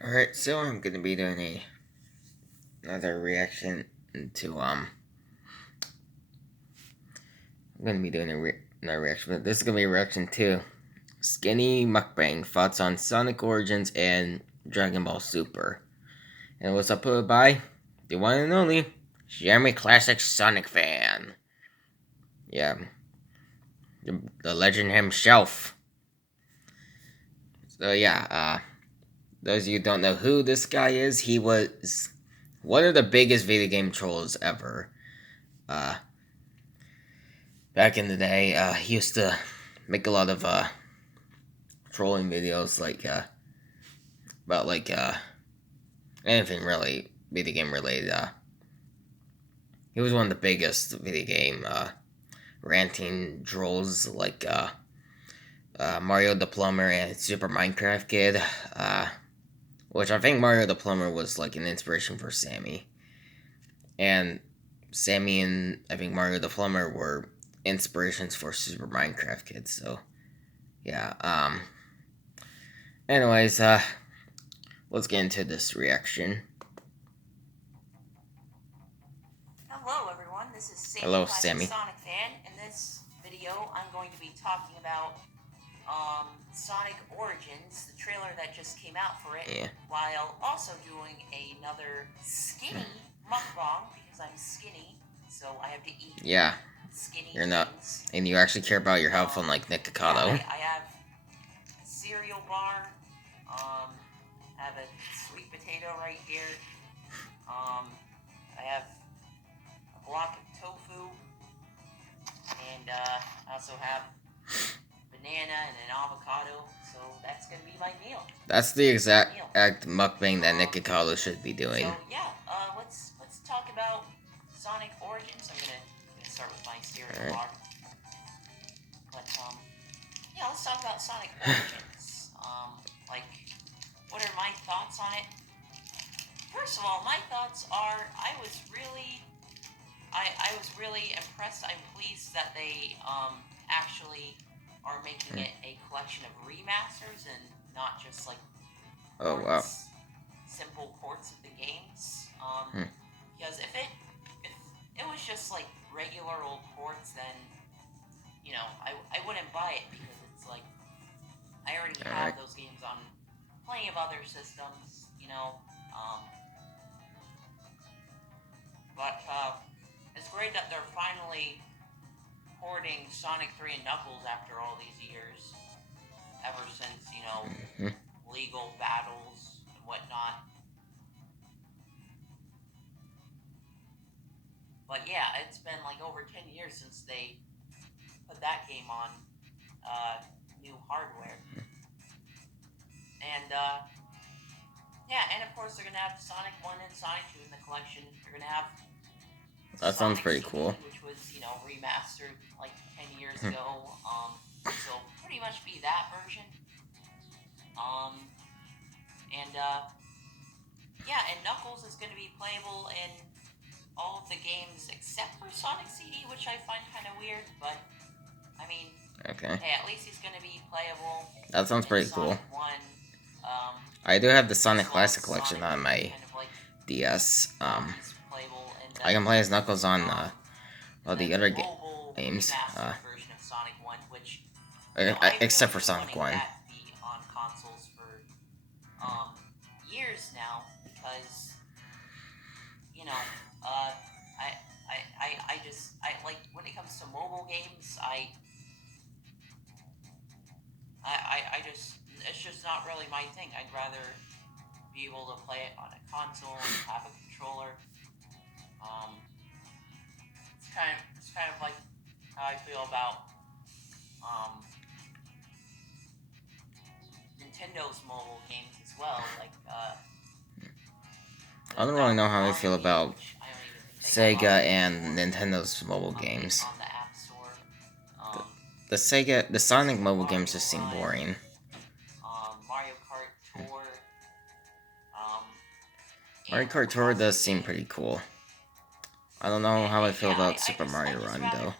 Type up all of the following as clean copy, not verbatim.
Alright, so I'm gonna be doing another reaction to I'm gonna be doing another reaction, but this is gonna be a reaction to Skinny Mukbang thoughts on Sonic Origins and Dragon Ball Super, and it was uploaded by the one and only SammyClassicSonicFan. Yeah, the legend himself. So yeah, those of you who don't know who this guy is, he was one of the biggest video game trolls ever. Back in the day, he used to make a lot of trolling videos, about anything really video game related. He was one of the biggest video game ranting trolls, Mario the Plumber and Super Minecraft Kid, which I think Mario the Plumber was like an inspiration for Sammy, and Sammy and I think Mario the Plumber were inspirations for Super Minecraft Kid. So yeah, anyways, let's get into this reaction. Hello everyone, this is Sammy. Hello, Sammy. SammyClassicSonicFan. In this video, I'm going to be talking about Sonic Origins, the trailer that just came out for it, while also doing another skinny mukbang, because I'm skinny, so I have to eat skinny You're not, things. and you actually care about your health, unlike Nick Cicado. Yeah, I have a cereal bar, I have a sweet potato right here, I have a block of tofu, and I also have banana and an avocado, so that's gonna be my meal. That's the exact mukbang that Nick Cicado should be doing. So yeah, let's talk about Sonic Origins. I'm gonna start with my cereal bar. But yeah, let's talk about Sonic Origins. What are my thoughts on it? First of all, my thoughts are I was really impressed. I'm pleased that they actually are making it a collection of remasters and not just like simple ports of the games. Because if it was just like regular old ports, then I wouldn't buy it, because it's like I already have those games on plenty of other systems, But it's great that they're finally porting Sonic 3 and Knuckles after all these years, ever since, legal battles and whatnot. But yeah, it's been like over 10 years since they put that game on new hardware. And yeah, and of course they're gonna have Sonic 1 and Sonic 2 in the collection. They're gonna have that sounds pretty cool. Which was, remastered like 10 years ago. So pretty much be that version. Yeah, and Knuckles is gonna be playable in all of the games except for Sonic CD, which I find kind of weird, but I mean, hey, at least he's gonna be playable. That sounds pretty cool. Sonic 1, I do have the Sonic Classic Collection on my DS. I can play as Knuckles on the other games, version of Sonic 1, which except for Sonic 1. Be on consoles for years now, because I like, when it comes to mobile games, it's just not really my thing. I'd rather be able to play it on a console and have a controller. It's kind of like how I feel about Nintendo's mobile games as well. I don't really know how I feel about Sega and Nintendo's mobile games. On the App Store. The Sonic mobile games just seem boring. Mario Kart Tour. Mario Kart Tour does seem pretty cool. I don't know how I feel about Super Mario Run, though.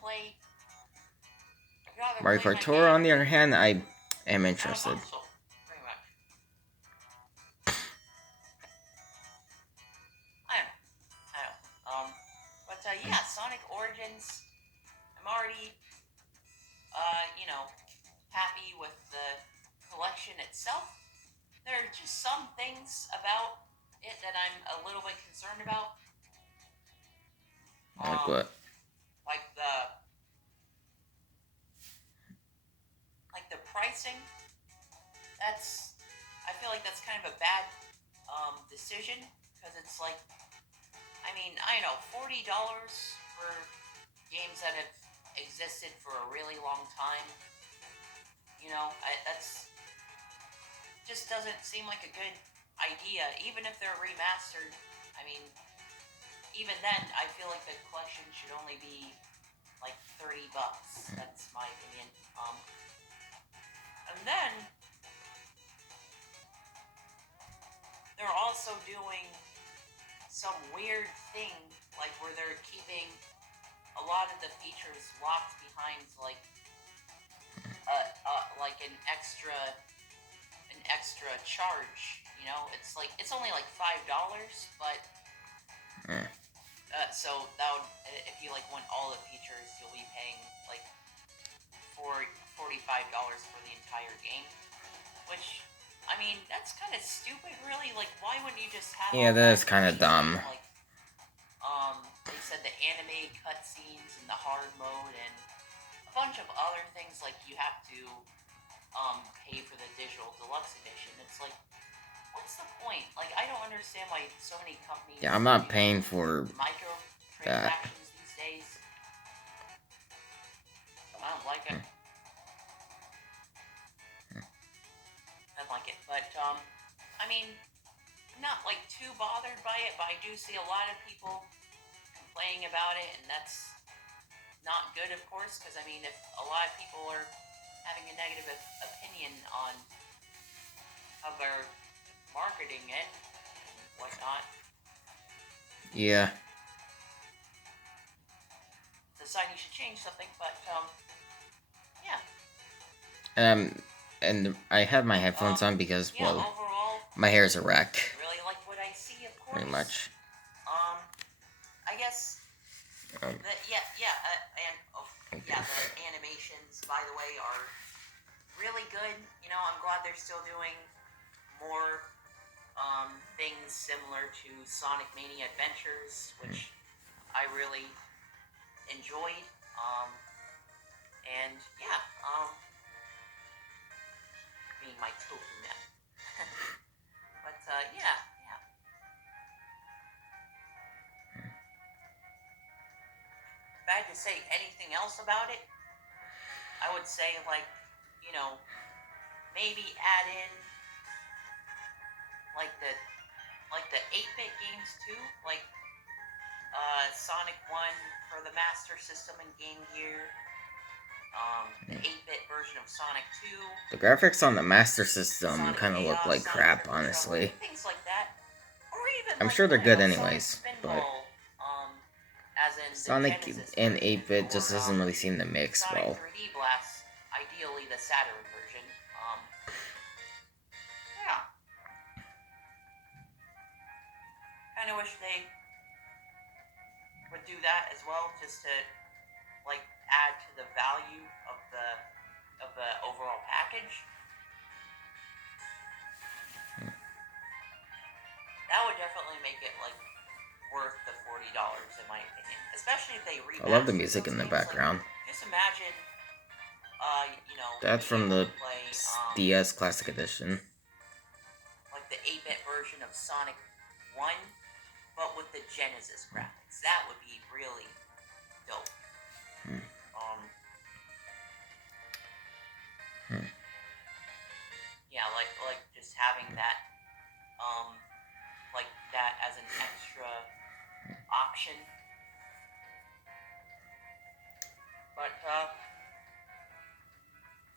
Mario Kart Tour, on the other hand, I am interested. Origins, I'm already, happy with the collection itself. There are just some things about it that I'm a little bit concerned about. Like what? Like the pricing. I feel like that's kind of a bad decision, because it's like, I mean, I don't know, $40 for games that have existed for a really long time. That's just doesn't seem like a good idea. Even if they're remastered, I mean, even then, I feel like the collection should only be like $30. That's my opinion. And then they're also doing some weird thing, like where they're keeping a lot of the features locked behind like an extra charge. It's only like $5, but so that would, if you like want all the features, you'll be paying like $45 for the entire game, which, I mean, that's kind of stupid, really. Like, why wouldn't you just have? Yeah, that is kind of dumb. Like, they said the anime cutscenes and the hard mode and a bunch of other things, like you have to pay for the digital deluxe edition. It's like, what's the point? Like, I don't understand why so many companies. Yeah, I'm not paying for microtransactions these days. I don't like it. I don't like it, but I mean, I'm not like too bothered by it, but I do see a lot of people complaining about it, and that's not good, of course, because I mean, if a lot of people are having a negative opinion on how they're marketing it and whatnot, yeah. it's a sign you should change something. But yeah. And I have my headphones on because, yeah, well, overall, my hair is a wreck. Really like what I see, of course. Pretty much. I guess. The animations, by the way, are really good. I'm glad they're still doing more things similar to Sonic Mania Adventures, which I really enjoyed. And yeah, being my tofu man. But yeah. If I had to say anything else about it, I would say, like, maybe add in like the 8-bit games too, like Sonic 1 for the Master System and Game Gear, the 8-bit version of Sonic 2. The graphics on the Master System kind of look like crap, honestly. Things like that. Or even, I'm like, sure they're good Sonic anyways, but Spinball, as in Sonic Genesis and version, 8-bit just or, doesn't really seem to mix Sonic well. 3D Blast, ideally the Saturn version. Yeah. Kind of wish they would do that as well, just to like add to the value of the overall package. That would definitely make it like worth the $40 in my opinion, especially if they remaster. I love the music in the background. Like, just imagine, that's from the play, DS Classic Edition. Like the 8-bit version of Sonic 1, but with the Genesis graphics. That would be really dope. Yeah, like just having that, like that as an extra option. But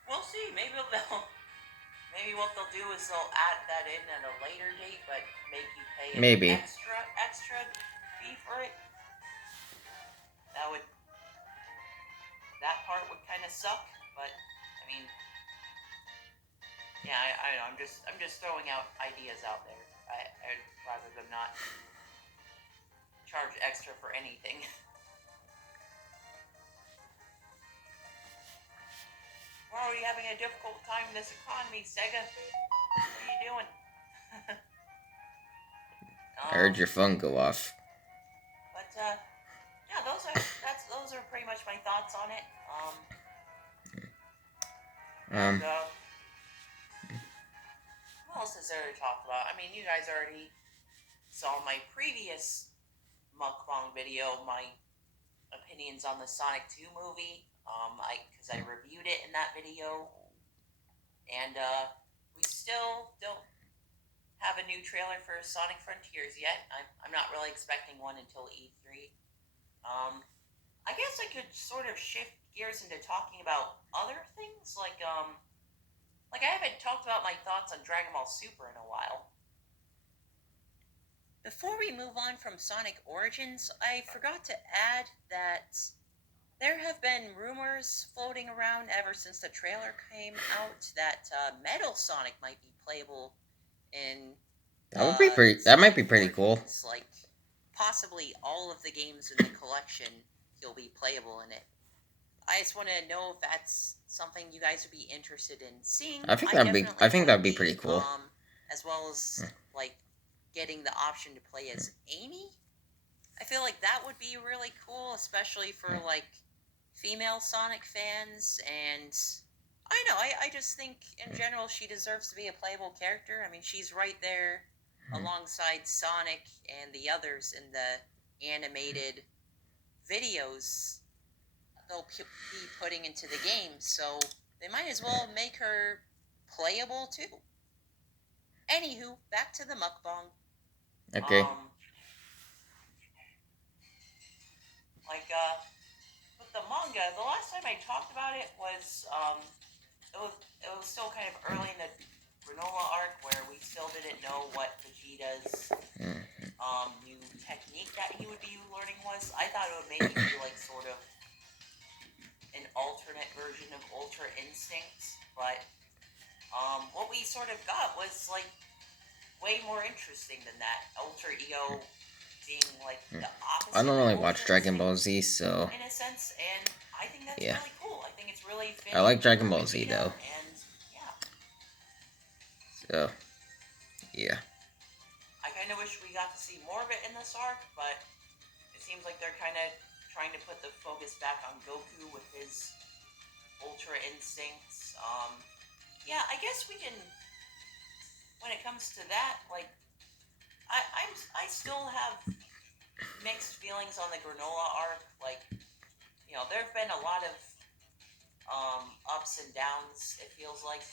we'll see. Maybe what they'll do is they'll add that in at a later date, but make you pay an extra fee for it. That part would kind of suck, but I mean, yeah, I don't know. I'm just throwing out ideas out there. I'd rather them not charge extra for anything. We're already having a difficult time in this economy, Sega. What are you doing? I heard your phone go off. But yeah, those are pretty much my thoughts on it. And what else is there to talk about? I mean, you guys already saw my previous mukbang video, my opinions on the Sonic 2 movie. Because I reviewed it in that video, and we still don't have a new trailer for Sonic Frontiers yet. I'm not really expecting one until E3. I guess I could sort of shift gears into talking about other things, like I haven't talked about my thoughts on Dragon Ball Super in a while. Before we move on from Sonic Origins, I forgot to add that there have been rumors floating around ever since the trailer came out that Metal Sonic might be playable in That would be pretty. That might be pretty cool. Like possibly all of the games in the collection, he'll be playable in it. I just want to know if that's something you guys would be interested in seeing. I think that'd be pretty cool. As well as like getting the option to play as Amy. I feel like that would be really cool, especially for like female Sonic fans. And I know, I just think in general she deserves to be a playable character. I mean, she's right there alongside Sonic and the others in the animated videos they'll be putting into the game, so they might as well make her playable too. Anywho, back to the mukbang. Okay. With the manga, the last time I talked about it was it was still kind of early in the Granola arc where we still didn't know what Vegeta's new technique that he would be learning was. I thought it would maybe be like sort of an alternate version of Ultra Instincts, but what we sort of got was like way more interesting than that. Ultra Ego being like the opposite. I don't really watch Dragon Ball Z, so in a sense, and I think that's really cool. I think it's really fitting. I like Dragon Ball Z though. And yeah. So yeah. I kind of wish we got to see more of it in this arc, but it seems like they're kind of trying to put the focus back on Goku with his Ultra Instincts. Yeah, I guess we can. When it comes to that, like, I still have mixed feelings on the Granola arc. Like, you know, there have been a lot of ups and downs. It feels like.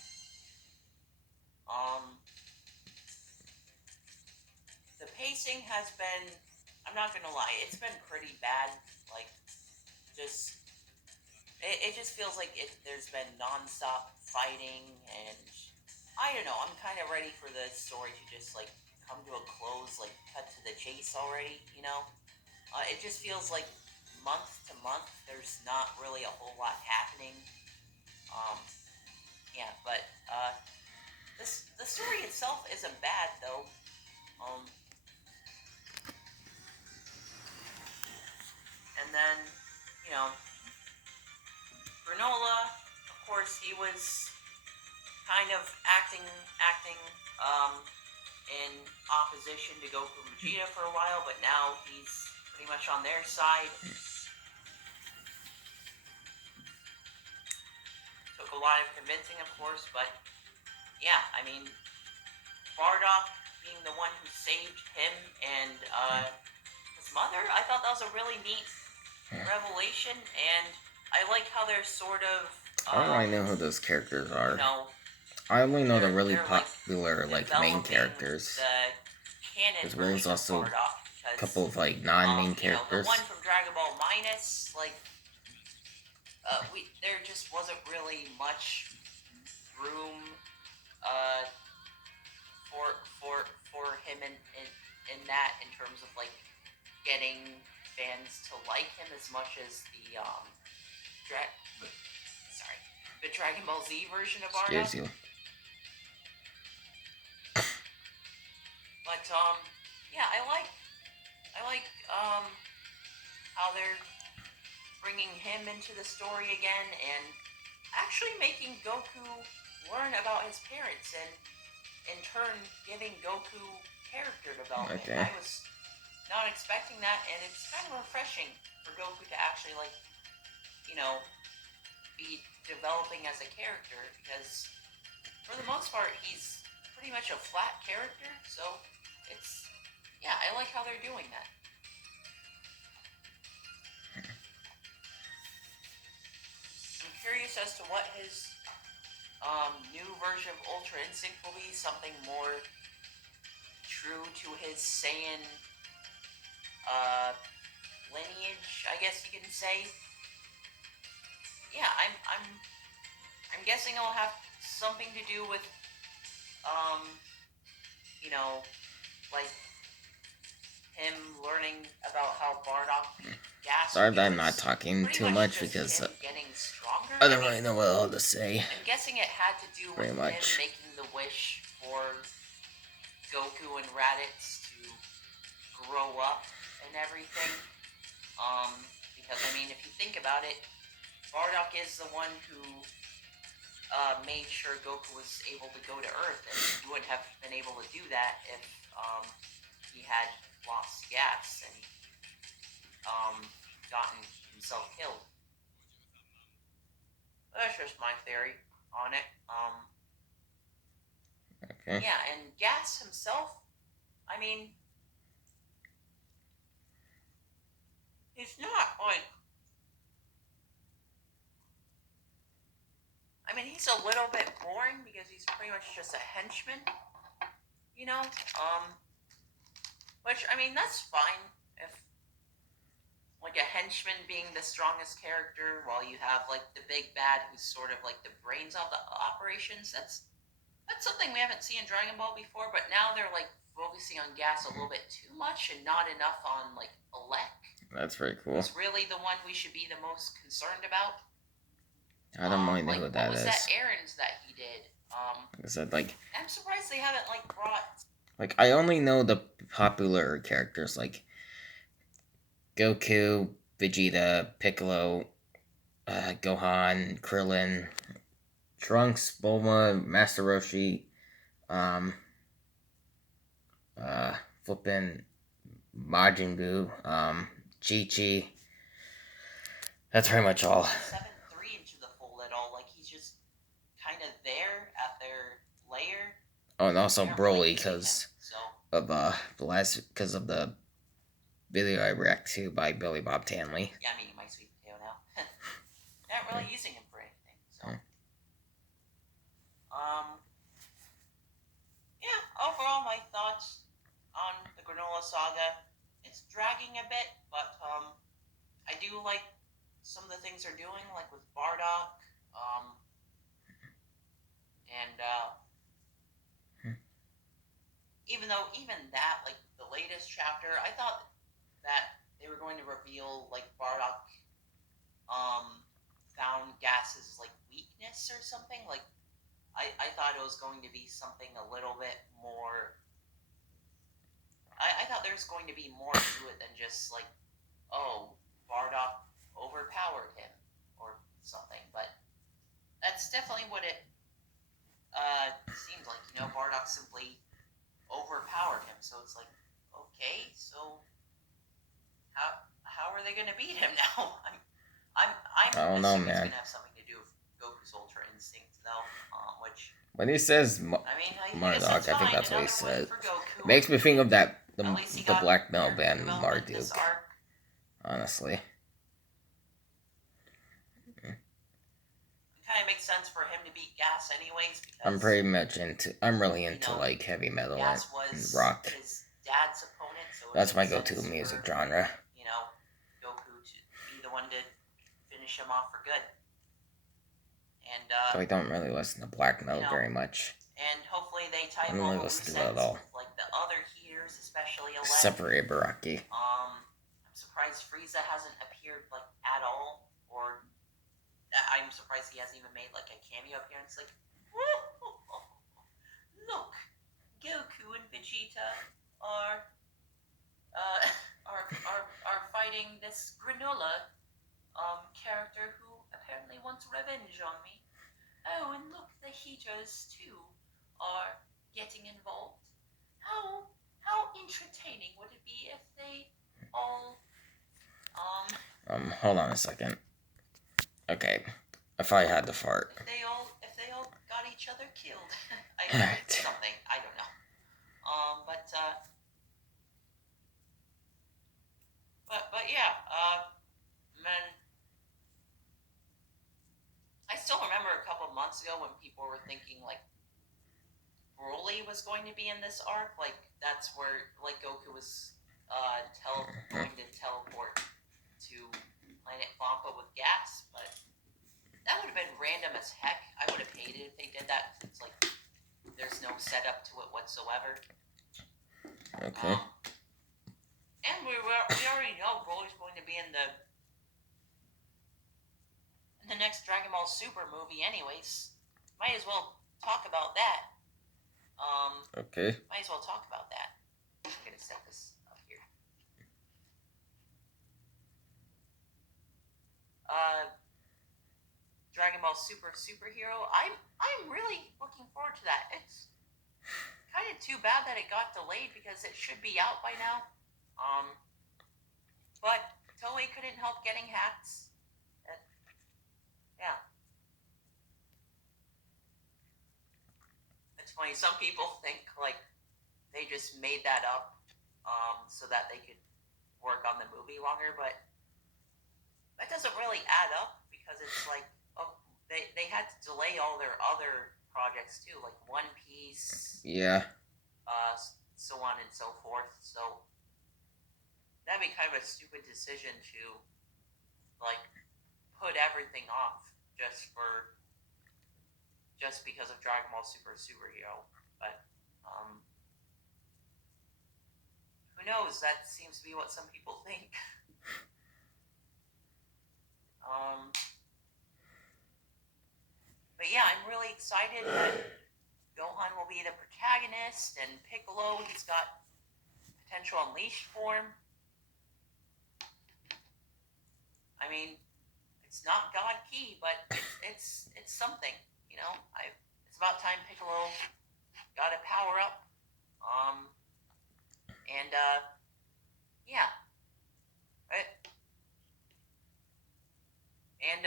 The pacing has been. I'm not gonna lie, it's been pretty bad. Like, it just feels like there's been non-stop fighting, and I don't know. I'm kind of ready for the story to just like come to a close, like cut to the chase already. You know, it just feels like month to month there's not really a whole lot happening. Yeah, but the story itself isn't bad though. And then, you know, Granola, of course, he was kind of acting in opposition to Goku and Vegeta for a while, but now he's pretty much on their side. Took a lot of convincing, of course, but yeah, I mean, Bardock being the one who saved him and his mother, I thought that was a really neat revelation, and I like how they're sort of. I don't really know who those characters are. You know, I only know the really popular like main characters. Because there's also a couple of like non-main characters. The one from Dragon Ball Minus, like, there just wasn't really much room for him in that, in terms of like getting fans to like him as much as the the Dragon Ball Z version of Bardock. Excuse you. But yeah, I like how they're bringing him into the story again, and actually making Goku learn about his parents and in turn giving Goku character development. Okay. I was not expecting that, and it's kind of refreshing for Goku to actually, like, you know, be developing as a character, because for the most part he's pretty much a flat character, so it's, yeah, I like how they're doing that. I'm curious as to what his new version of Ultra Instinct will be, something more true to his Saiyan lineage, I guess you can say. Yeah, I'm guessing it'll have something to do with you know, like him learning about how Bardock gas. Sorry that I'm not talking too much because I don't really know what all to say. I'm guessing it had to do with him making the wish for Goku and Raditz to grow up and everything. Because I mean, if you think about it, Bardock is the one who made sure Goku was able to go to Earth, and he wouldn't have been able to do that if he had lost gas and gotten himself killed. But that's just my theory on it. Okay. Yeah, and Gas himself, I mean, he's not like, I mean, he's a little bit boring because he's pretty much just a henchman, you know? Which, I mean, that's fine if, like, a henchman being the strongest character while you have, like, the big bad who's sort of, like, the brains of the operations. That's something we haven't seen in Dragon Ball before, but now they're, like, focusing on Gas a little bit too much and not enough on, like, Alec. That's very cool. Who's really the one we should be the most concerned about. I don't mind who that is. What was that errands that he did? Like I said, like, I'm surprised they haven't, like, brought... Like, I only know the popular characters, like Goku, Vegeta, Piccolo, Gohan, Krillin, Trunks, Bulma, Master Roshi, flippin' Majin Buu, Chi-Chi. That's pretty much all. 7-3 into the fold at all. Like, he's just kind of there at their lair. Oh, and also Broly, because of because of the video I react to by Billy Bob Tanley. Yeah, I'm eating my sweet potato now. Not really using him for anything, so. Yeah, overall, my thoughts on the Granola Saga. It's dragging a bit, but I do like some of the things they're doing, like with Bardock, and even that, like the latest chapter, I thought that they were going to reveal, like, Bardock found Gas's, like, weakness or something. Like, I thought it was going to be something a little bit more. I thought there was going to be more to it than just, like, oh, Bardock overpowered him or something. But that's definitely what it seemed like. You know, Bardock simply overpowered him. So it's like, okay, so how are they going to beat him now? I'm I don't know, man. It's going to have something to do with Goku's Ultra Instinct, though. Which when he says Marduk, I think that's what he said. It makes me think of the black metal band Marduk. Honestly. Kind of makes sense for him to beat Gas anyways, because I'm really into like heavy metal and rock. His dad's opponent, so that's my go-to music genre. You know, Goku to be the one to finish him off for good. And so I don't really listen to black metal very much. And hopefully they tie I don't really listen to it at all. Like the other heaters, especially Alec. Except for Ibaraki. I'm surprised Frieza hasn't appeared like at all, or I'm surprised he hasn't even made like a cameo appearance. Like, look, Goku and Vegeta are fighting this Granola character who apparently wants revenge on me. Oh, and look, the Hitas too are getting involved. How entertaining would it be if they all hold on a second. Okay, if I had to fart. if they all got each other killed. Alright. Something, I don't know. But yeah, man, I still remember a couple of months ago when people were thinking like Broly was going to be in this arc, like that's where like Goku was going to teleport to planet Vampa with gas, but that would have been random as heck. I would have hated if they did that. It's like there's no setup to it whatsoever. Okay. And we already know Broly's going to be in the next Dragon Ball Super movie, anyways. Might as well talk about that. Okay. Might as well talk about that. I'm gonna set this up here. Dragon Ball Super Superhero. I'm really looking forward to that. It's kind of too bad that it got delayed because it should be out by now. But Toei couldn't help getting hacks. Yeah. It's funny. Some people think like they just made that up so that they could work on the movie longer, but that doesn't really add up because it's like they had to delay all their other projects too, like One Piece. Yeah. So on and so forth. So that'd be kind of a stupid decision to like put everything off just because of Dragon Ball Superhero. But who knows? That seems to be what some people think. But yeah, I'm really excited that Gohan will be the protagonist, and Piccolo, he's got potential unleashed form. I mean, it's not God Key, but it's something, you know. It's about time Piccolo got a power up. And yeah. And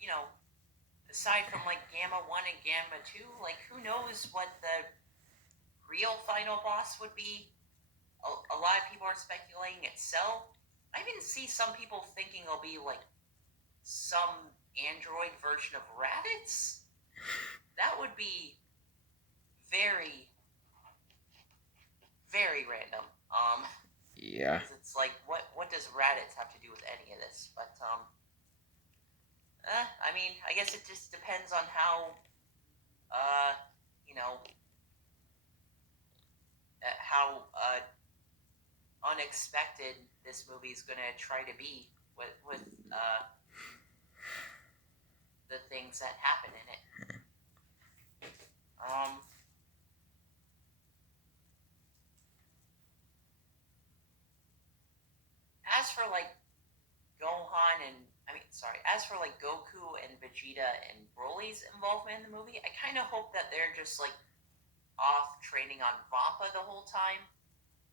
you know, aside from like Gamma 1 and Gamma 2, like who knows what the real final boss would be. A lot of people are speculating it's Cell. I even see some people thinking it'll be like some android version of Raditz. That would be very, very random. Yeah. Because it's like, what does Raditz have to do with any of this? But I mean, I guess it just depends on how, you know, how unexpected this movie is going to try to be with the things that happen in it. As for like as for like Goku and Vegeta and Broly's involvement in the movie, I kind of hope that they're just like off training on Vampa the whole time,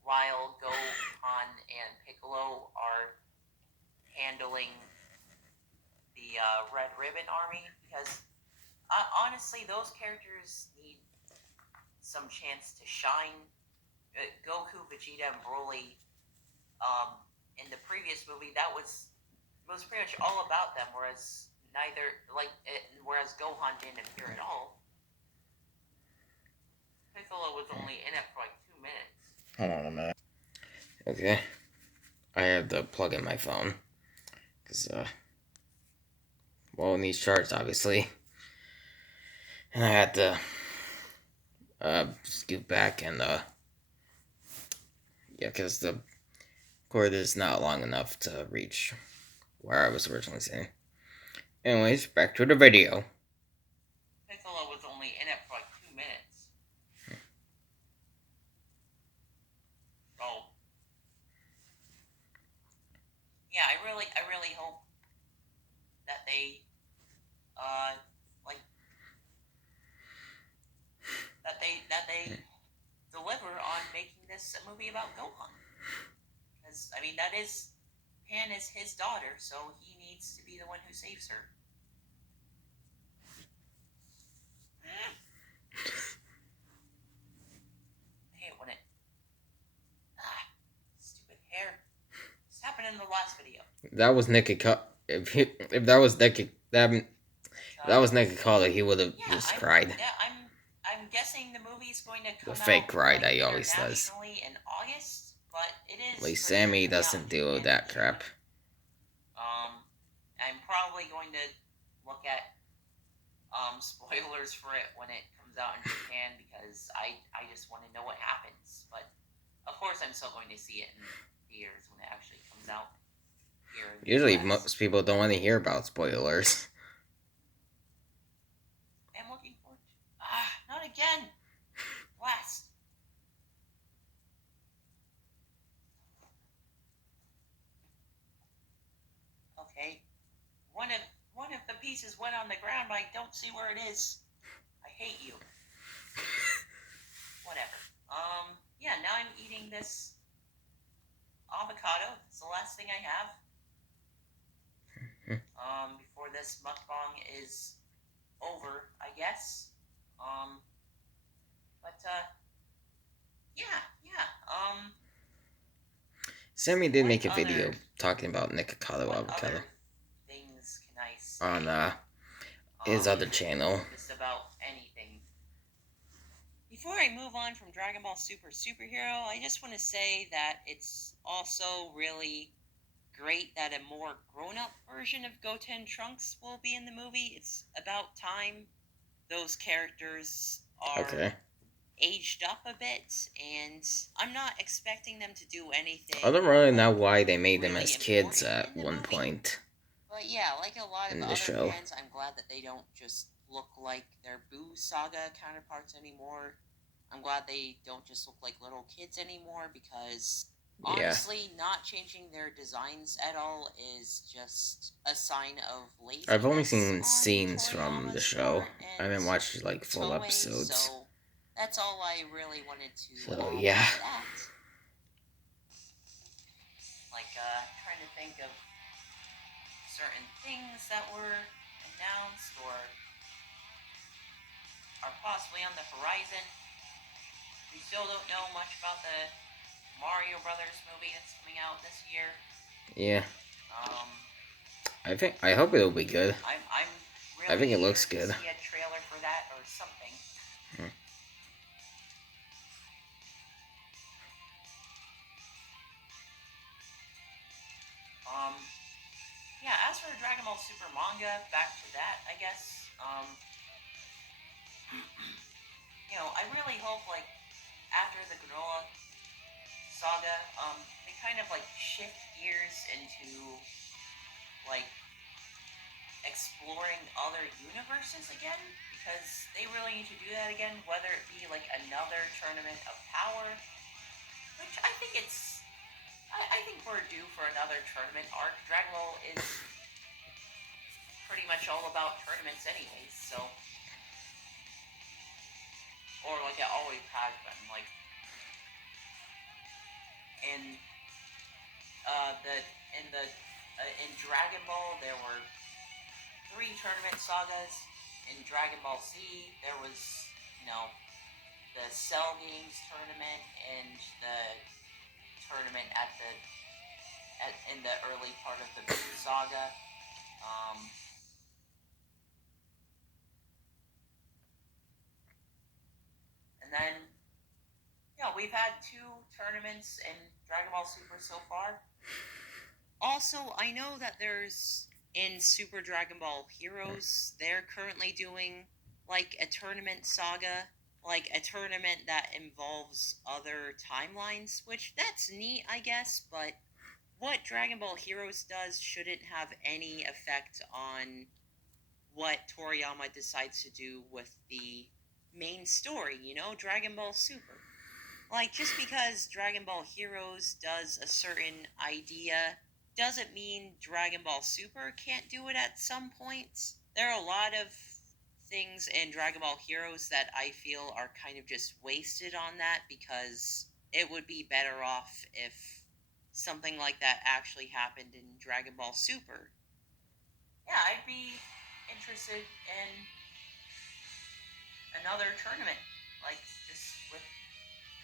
while Gohan and Piccolo are handling the Red Ribbon Army, because honestly, those characters need some chance to shine. Goku, Vegeta, and Broly, in the previous movie, that was pretty much all about them, whereas Gohan didn't appear at all. Piccolo was only in it for like 2 minutes. Hold on a minute. Okay. I have to plug in my phone. Because, well, it needs charged, obviously. And I had to, scoot back and, yeah, because the cord is not long enough to reach where I was originally saying. Anyways, back to the video. Piccolo was only in it for like 2 minutes. So, yeah, I really hope that they, like, making this a movie about Gohan. Because, I mean, that is... Pan is his daughter, so he needs to be the one who saves her. I hate when it... stupid hair. This happened in the last video. That was if that was Nikocado, he would have just cried. Yeah, I'm guessing the movie's going to come The fake out cry like, that he always does. internationally in August, but it is. At least Sammy doesn't deal with that crap. I'm probably going to look at spoilers for it when it comes out in Japan because I just want to know what happens. But of course, I'm still going to see it in theaters when it actually comes out here. Usually, most people don't want to hear about spoilers. I'm looking forward to. Not again. Last. Okay. One of the pieces went on the ground, but I don't see where it is. I hate you. Whatever. Yeah, now I'm eating this avocado. It's the last thing I have. Before this mukbang is over, I guess. Yeah. Sammy did make a video talking about Nikocado avocado Things can I say? on his other channel. Just about anything. Before I move on from Dragon Ball Super Superhero, I just want to say that it's also really great that a more grown-up version of Goten Trunks will be in the movie. It's about time those characters are aged up a bit, and I'm not expecting them to do anything. I don't really know why they made them as kids at one point. But yeah, like a lot of other fans, I'm glad that they don't just look like their Boo Saga counterparts anymore. I'm glad they don't just look like little kids anymore, because honestly, not changing their designs at all is just a sign of laziness. I've only seen scenes from the show. I haven't watched like full episodes. So that's all I really wanted to. So yeah. Like trying to think of certain things that were announced or are possibly on the horizon. We still don't know much about the Mario Brothers movie that's coming out this year. Yeah. I hope it'll be good. I'm really I think it looks eager good. to see a trailer for that or something. Yeah, as for Dragon Ball Super manga, back to that, I guess. You know, I really hope, like, after the Granola saga, they kind of, like, shift gears into, like, exploring other universes again, because they really need to do that again, whether it be, like, another Tournament of Power, which I think it's... I think we're due for another tournament arc. Dragon Ball is pretty much all about tournaments anyways, so... Or, like, it always has been, like... In Dragon Ball, there were 3 tournament sagas. In Dragon Ball Z, there was, you know, the Cell Games tournament and the tournament in the early part of the Buu saga. And then, you know, we've had 2 tournaments in Dragon Ball Super so far. Also, I know that there's, in Super Dragon Ball Heroes, they're currently doing, like, a tournament saga, like a tournament that involves other timelines, which that's neat, I guess, but what Dragon Ball Heroes does shouldn't have any effect on what Toriyama decides to do with the main story, you know, Dragon Ball Super. Like, just because Dragon Ball Heroes does a certain idea doesn't mean Dragon Ball Super can't do it at some points. There are a lot of things in Dragon Ball Heroes that I feel are kind of just wasted on that, because it would be better off if something like that actually happened in Dragon Ball Super. Yeah, I'd be interested in another tournament, like just with.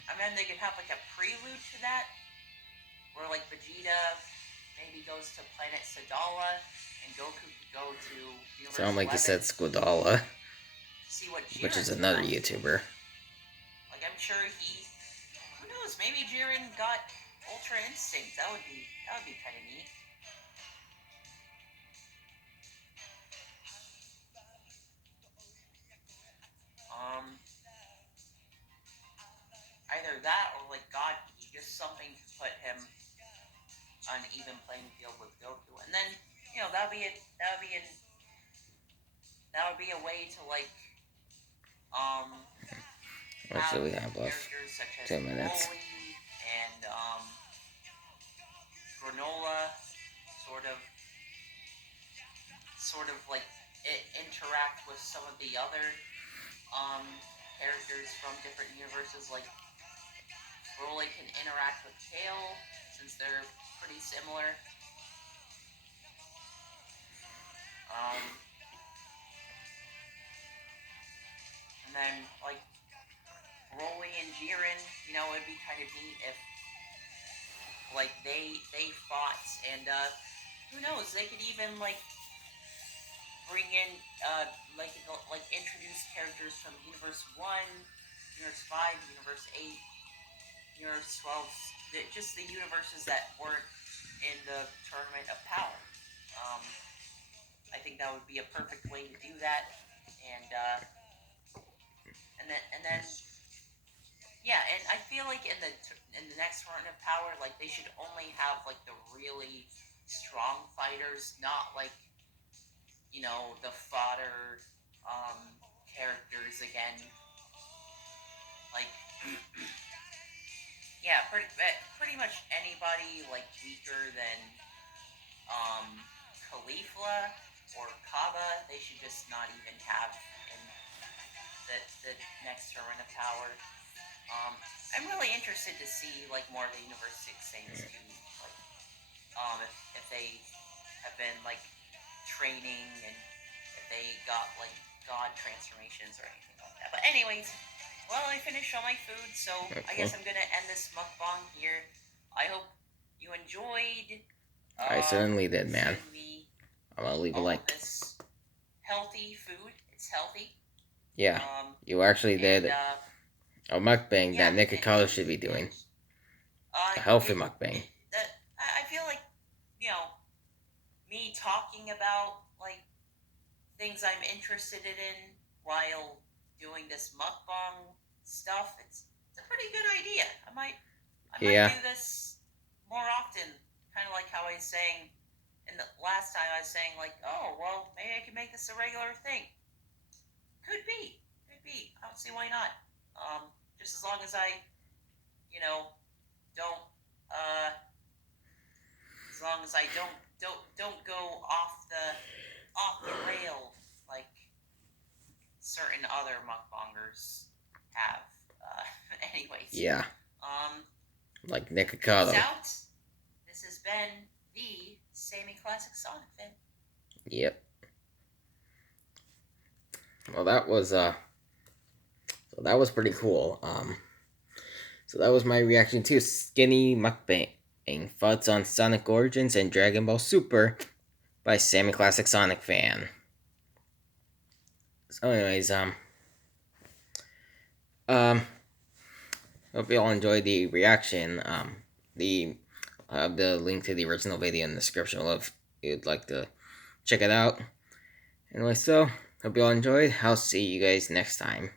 I mean, they could have like a prelude to that, where like Vegeta maybe goes to planet Sadala, and Goku could go to Universe Sound like 11, you said Squidala, see what Jiren's which is another about. YouTuber. Like, I'm sure he. Who knows? Maybe Jiren got Ultra Instinct. That would be kind of neat. Either that or like God Ki, just something to put him on an even playing field with Goku, and then that would be a way to like What should we have left? characters such as 2 minutes. Broly and Granola sort of like interact with some of the other characters from different universes. Like Broly can interact with Kale since they're pretty similar. And then like Broly and Jiren, it'd be kind of neat if like they fought, and who knows, they could even like bring in like introduce characters from Universe 1, Universe 5, Universe 8, Universe 12, just the universes that weren't in the Tournament of Power. I think that would be a perfect way to do that, and then yeah, and I feel like in the next Tournament of Power, like they should only have like the really strong fighters, not like the fodder characters again. Like yeah, pretty much anybody like weaker than Caulifla or Kaba, they should just not even have in the next Tournament of Power. I'm really interested to see like more of the Universe 6 Saints too, like if they have been like training and if they got like god transformations or anything like that. But anyways, well, I finished all my food, so I guess I'm gonna end this mukbang here. I hope you enjoyed. I certainly did, man. I'm gonna leave a like. This healthy food. It's healthy. Yeah, you actually did a mukbang that Nikocado should be doing. A healthy mukbang. I feel like, me talking about, like, things I'm interested in while doing this mukbang stuff, it's a pretty good idea. I might do this more often, kind of like how I was saying in the last time. I was saying, like, oh, well, maybe I can make this a regular thing. Could be. I don't see why not. Just as long as I, don't, as long as I don't go off the rail like certain other mukbangers have. Anyways. Yeah. Like Nikocado. Peace out. This has been the SammyClassicSonicFan. Yep. Well, that was pretty cool. So that was my reaction to Skinny Mukbang, thoughts on Sonic Origins and Dragon Ball Super by SammyClassicSonicFan. So anyways, hope you all enjoyed the reaction. I'll have the link to the original video in the description below if you'd like to check it out. Anyway, so hope you all enjoyed. I'll see you guys next time.